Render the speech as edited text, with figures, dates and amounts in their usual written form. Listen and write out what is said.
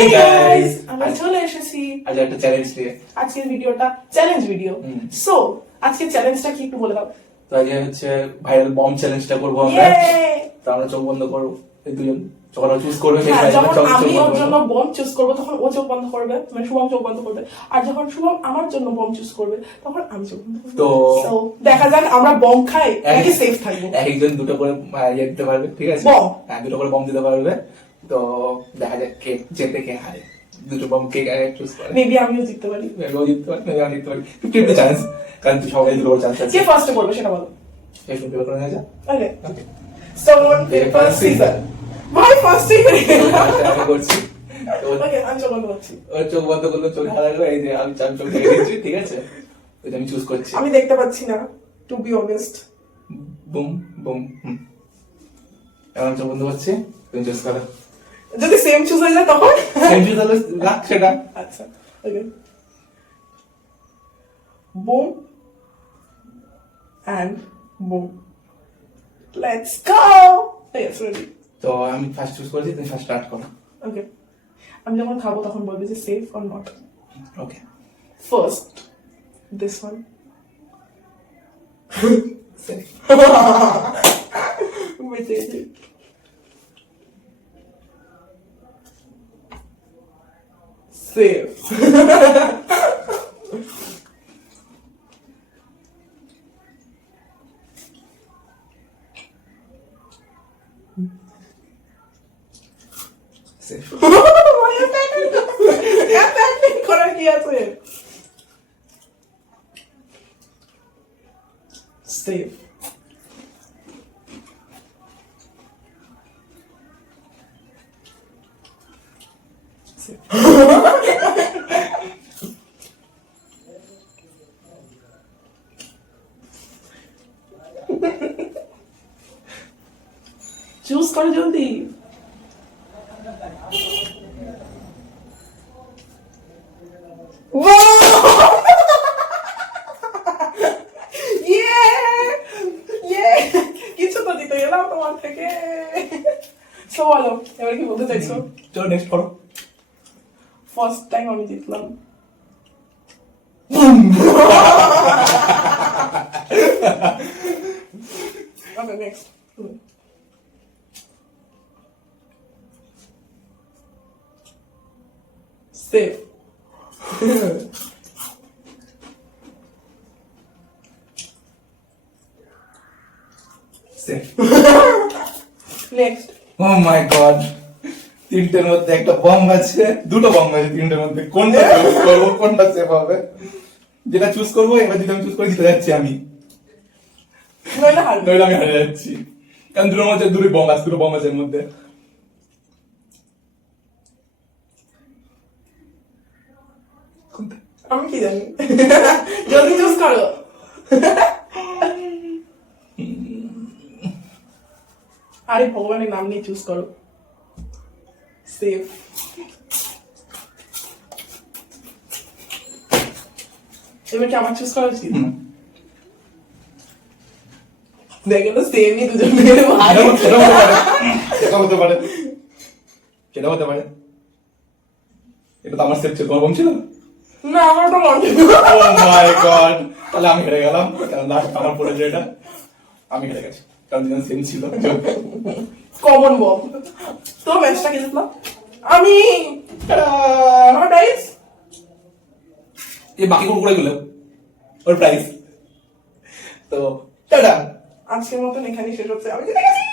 Hey guys, আমরা চলে এসেছি আজ একটা চ্যালেঞ্জ নিয়ে। আজকের ভিডিওটা চ্যালেঞ্জ ভিডিও। সো আজকের চ্যালেঞ্জটা কি একটু বলে দাও। তো আজকে হচ্ছে ভাইরাল বম চ্যালেঞ্জটা করবো আমরা। Yay! তো আমরা চোখ বন্ধ করবো, এই দুজন যখন চুজ করবে সেই হ্যাঁ, ভাইরাল যখন চোখ আমি ওর বন্ধ জন্য করবো। বম চুজ করবো তখন ও চোখ বন্ধ করবে, মানে শুভম চোখ বন্ধ করবে। আর যখন শুভম আমার জন্য বম চুজ করবে তখন আমি চোখ বন্ধ করবো। তো- So, দেখা যাক আমরা বম খাই নাকি সেফ থাকবো। এক একজন দুটো করে ইয়ে দিতে পারবে, ঠিক আছে? বম। হ্যাঁ, দুটো করে বম দিতে পারবে। তো দেখা যাক কে জেতে কে হারে। দুটো বম কে চুজ করে। মেবি আমিও জিততে পারি। ও জিততে পারে, maybe আমি জিততে পারি। 50-50 চান্স, কারণ সবাই দুটো চান্স আছে। কে ফার্স্টে করবে সেটা বলো। এই শুনতে পেপার হয়ে যা। ওকে, ওকে, স্টোন পেপার সিজার। ভাই ফার্স্টে করে আমি করছি। তো ওকে, আমি চোখ বন্ধ করছি। ওর চোখ বন্ধ করলো, চোখ হারালো। এই যে আমি চার চোখ দেখে দিচ্ছি, ঠিক আছে? ওই যে আমি চুজ করছি। আমি দেখতে পাচ্ছি না, to be honest. Boom boom. এখন চোখ বন্ধ করছি, তুমি চুজ করো। যদি সেম চুজ হয়ে যায় তখন সেম চুজ হলে রাখ সেটা। আচ্ছা, okay. Boom and boom. Let's go. Yes, ready. তো আমি ফার্স্ট চুজ করেছি, তুমি ফার্স্ট স্টার্ট করো। Okay. আমি যখন খাবো তখন বলবে যে safe or not. Okay, First, this one. Wait, wait. Safe. Safe. এত acting করার কি আছে? Safe. চুজ করো জলদি। কিছু তো দিতে গেলাম তোমার থেকে। So, বলো এবার কি বলতে চাইছো? চলো নেক্সট করো। ফার্স্ট টাইম আমি জিতলাম। Okay, next. Safe. Safe. Next. ও মাই গড, তিনটের মধ্যে একটা বম আছে, দুটো বম আছে তিনটের মধ্যে। কোনটা চুজ করবো, কোনটা সেফ হবে? যেটা চুজ করবো, এবার যদি আমি চুজ করে জিতে যাচ্ছি আমি, নইলে হারবে। নইলে আমি হারে যাচ্ছি। কারণ দুটোর মধ্যে দুটো বম আছে, দুটো বম আছে এর মধ্যে। কোনটা? আমি কি জানি। জলদি চুজ করো। আরে ভগবানের নাম নিয়ে চুজ করো। সেফ। এবার কি আমার চুজ করা উচিত? দেখে তো সেমই দুজন মিলে ভাই। সেটা হতে পারে, সেটা হতে পারে। এটা তো আমার সেফ ছিল, তোমার বম ছিল? না, আমার তো মনে ও মাই গড, তাহলে আমি হেরে গেলাম। কারণ লাস্ট আমার পড়েছে এটা, আমি হেরে গেছি। কারণ দুজন সেম ছিল। Common bomb. তো ম্যাচটা কে জিতলো? আমি। আমার প্রাইজ। এই বাকি কুকুরে গুলো ওর প্রাইস। তো টাটা। আজকের মতন এখানেই শেষ হচ্ছে। আমি জিতে গেছি।